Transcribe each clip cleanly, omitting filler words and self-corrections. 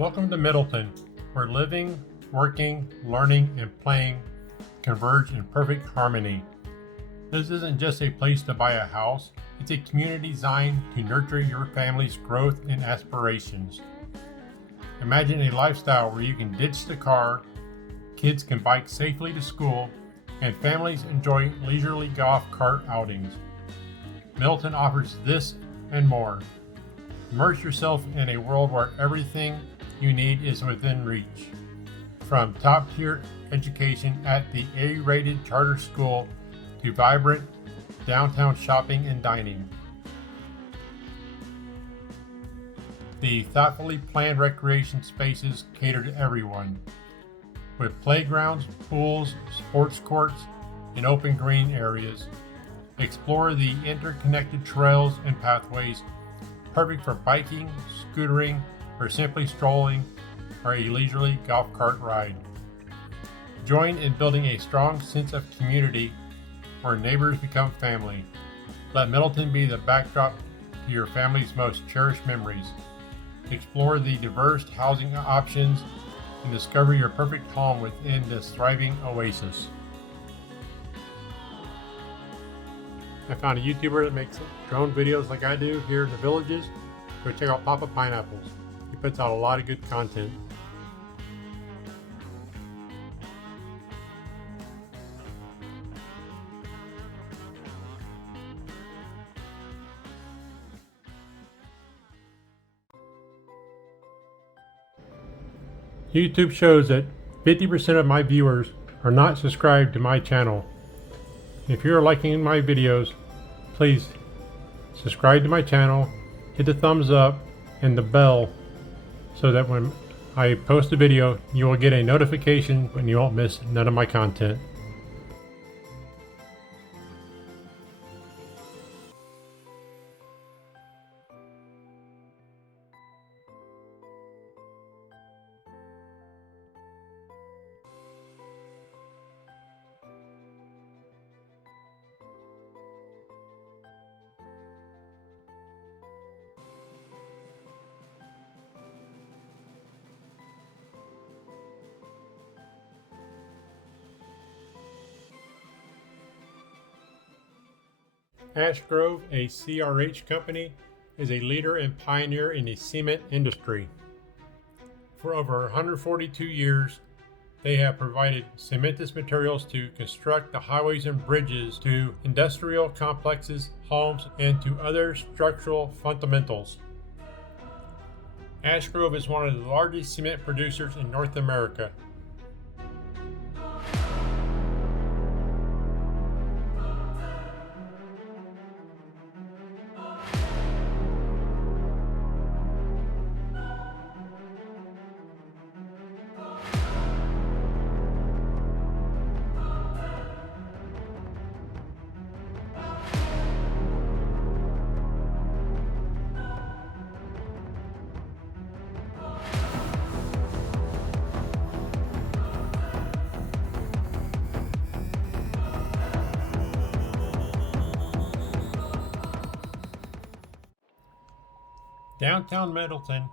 Welcome to Middleton, where living, working, learning, and playing converge in perfect harmony. This isn't just a place to buy a house, it's a community designed to nurture your family's growth and aspirations. Imagine a lifestyle where you can ditch the car, kids can bike safely to school, and families enjoy leisurely golf cart outings. Middleton offers this and more. Immerse yourself in a world where everything you need is within reach. From top-tier education at the A-rated charter school to vibrant downtown shopping and dining. The thoughtfully planned recreation spaces cater to everyone, with playgrounds, pools, sports courts, and open green areas. Explore the interconnected trails and pathways, perfect for biking, scootering, or simply strolling, or a leisurely golf cart ride. Join in building a strong sense of community where neighbors become family. Let Middleton be the backdrop to your family's most cherished memories. Explore the diverse housing options and discover your perfect home within this thriving oasis. I found a YouTuber that makes drone videos like I do here in the villages. Go check out Papa Pineapples. He puts out a lot of good content. YouTube shows that 50% of my viewers are not subscribed to my channel. If you're liking my videos, please subscribe to my channel, hit the thumbs up and the bell so that when I post a video, you will get a notification and you won't miss none of my content. Ash Grove, a CRH company, is a leader and pioneer in the cement industry. For over 142 years, they have provided cementous materials to construct the highways and bridges to industrial complexes, homes, and to other structural fundamentals. Ash Grove is one of the largest cement producers in North America. Downtown Middleton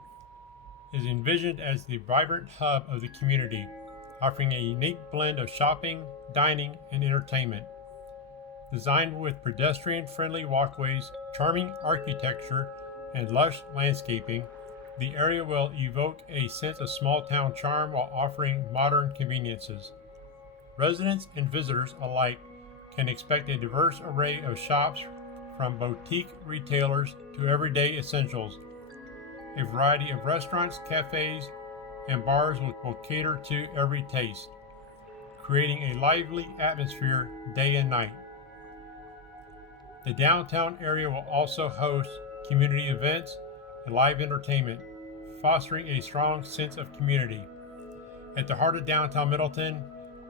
is envisioned as the vibrant hub of the community, offering a unique blend of shopping, dining, and entertainment. Designed with pedestrian-friendly walkways, charming architecture, and lush landscaping, the area will evoke a sense of small-town charm while offering modern conveniences. Residents and visitors alike can expect a diverse array of shops from boutique retailers to everyday essentials. A variety of restaurants, cafes, and bars will cater to every taste, creating a lively atmosphere day and night. The downtown area will also host community events and live entertainment, fostering a strong sense of community. At the heart of downtown Middleton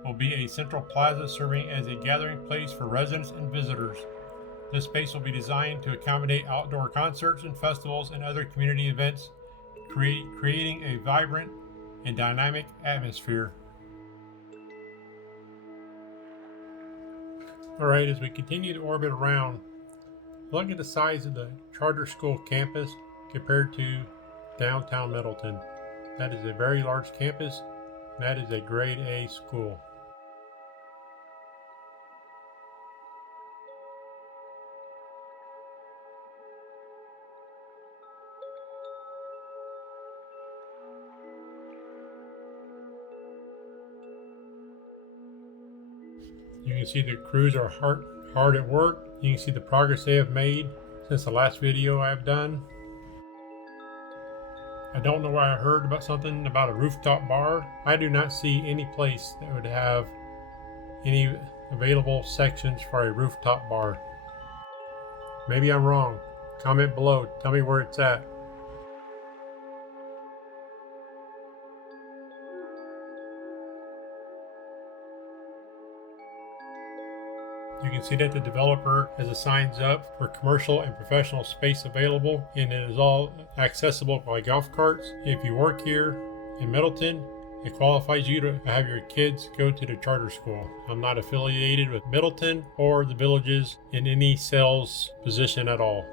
will be a central plaza serving as a gathering place for residents and visitors. This space will be designed to accommodate outdoor concerts and festivals and other community events, creating a vibrant and dynamic atmosphere. Alright, as we continue to orbit around, look at the size of the charter school campus compared to downtown Middleton. That is a very large campus. That is a grade A school. You can see the crews are hard at work. You can see the progress they have made since the last video I have done. I don't know why I heard about something about a rooftop bar. I do not see any place that would have any available sections for a rooftop bar. Maybe I'm wrong. Comment below. Tell me where it's at. You can see that the developer has the signs up for commercial and professional space available, and it is all accessible by golf carts. If you work here in Middleton, it qualifies you to have your kids go to the charter school. I'm not affiliated with Middleton or the villages in any sales position at all.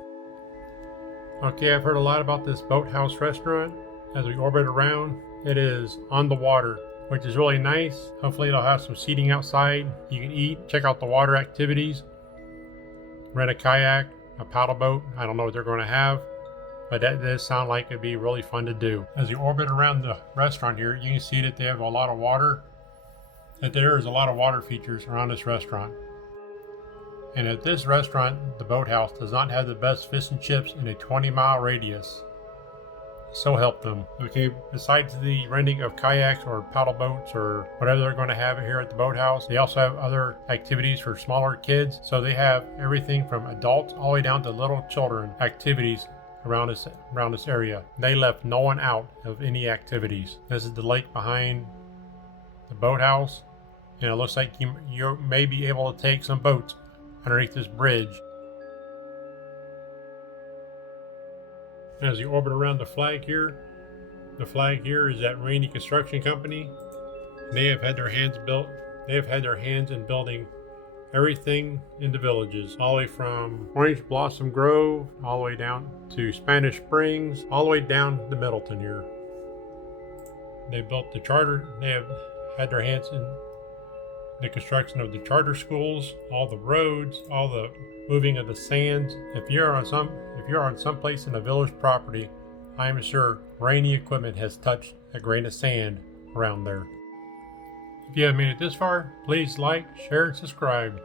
Okay, I've heard a lot about this boathouse restaurant. As we orbit around, it is on the water, which is really nice. Hopefully it'll have some seating outside. You can eat, check out the water activities, rent a kayak, a paddle boat. I don't know what they're going to have, but that does sound like it'd be really fun to do. As you orbit around the restaurant here, you can see that they have a lot of water, that there is a lot of water features around this restaurant. And at this restaurant, the boathouse does not have the best fish and chips in a 20-mile radius. So help them. Okay, besides the renting of kayaks or paddle boats or whatever they're going to have here at the boathouse, they also have other activities for smaller kids. So they have everything from adults all the way down to little children activities around this area. They left no one out of any activities. This is the lake behind the boathouse, and it looks like you may be able to take some boats underneath this bridge. As you orbit around the flag here is that Rainy Construction Company. They have had their hands in building everything in the villages, all the way from Orange Blossom Grove, all the way down to Spanish Springs, all the way down to Middleton here. They have had their hands in the construction of the charter schools, all the roads, all the moving of the sands. If you're on some place in a village property, I am sure Rainy equipment has touched a grain of sand around there. If you have made it this far, please like, share, and subscribe.